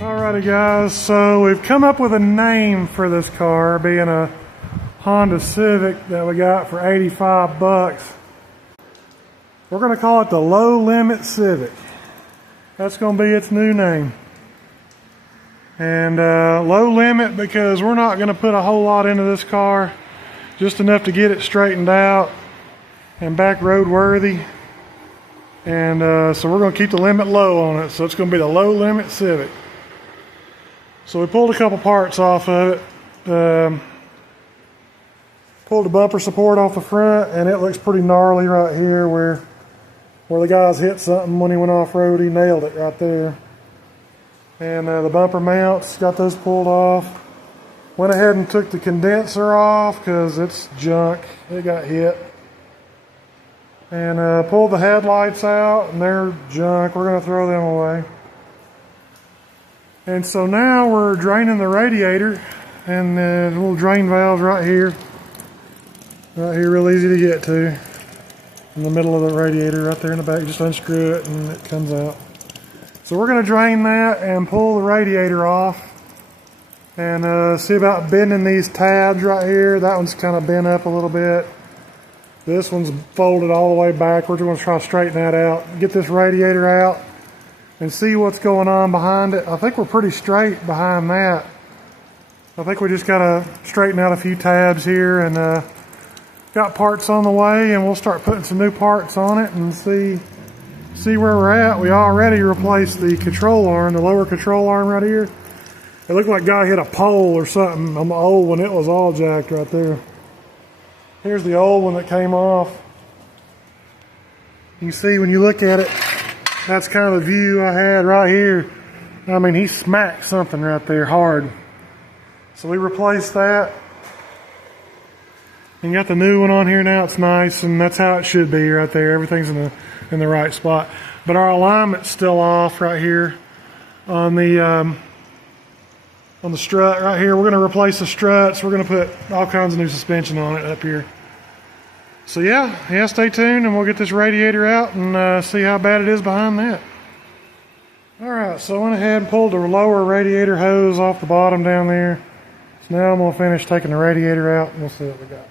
Alrighty guys, so we've come up with a name for this car, being a Honda Civic that we got for 85 bucks. We're going to call it the Low Limit Civic. That's going to be its new name. And low limit because we're not going to put a whole lot into this car, just enough to get it straightened out and back road worthy. And so we're going to keep the limit low on it, so it's going to be the Low Limit Civic. So we pulled a couple parts off of it. Pulled the bumper support off the front, and it looks pretty gnarly right here where the guys hit something when he went off-road. He nailed it right there. And the bumper mounts, got those pulled off. Went ahead and took the condenser off because it's junk. It got hit. And pulled the headlights out, and they're junk. We're going to throw them away. And so now we're draining the radiator, and the little drain valve's right here. Right here, real easy to get to. In the middle of the radiator, right there in the back. You just unscrew it and it comes out. So we're going to drain that and pull the radiator off. And see about bending these tabs right here. That one's kind of bent up a little bit. This one's folded all the way backwards. We're going to try to straighten that out. Get this radiator out and see what's going on behind it. I think we're pretty straight behind that. I think we just got to straighten out a few tabs here, and got parts on the way, and we'll start putting some new parts on it and see where we're at. We already replaced the control arm, the lower control arm right here. It looked like a guy hit a pole or something on the old one. It was all jacked right there. Here's the old one that came off. You can see when you look at it, that's kind of the view I had right here. I mean, he smacked something right there hard. So we replaced that. And got the new one on here now. It's nice, and that's how it should be right there. Everything's in the right spot. But our alignment's still off right here on the strut right here. We're going to replace the struts. We're going to put all kinds of new suspension on it up here. So yeah, stay tuned, and we'll get this radiator out and see how bad it is behind that. All right, so I went ahead and pulled the lower radiator hose off the bottom down there. So now I'm going to finish taking the radiator out, and we'll see what we got.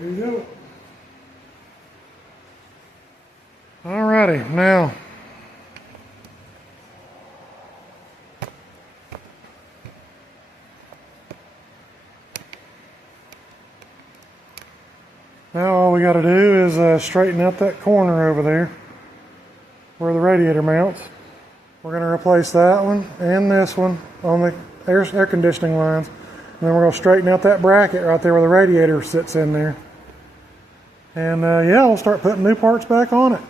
There you go. Alrighty, now all we got to do is straighten out that corner over there where the radiator mounts. We're going to replace that one and this one on the air conditioning lines. And then we're going to straighten out that bracket right there where the radiator sits in there. And yeah, we'll start putting new parts back on it.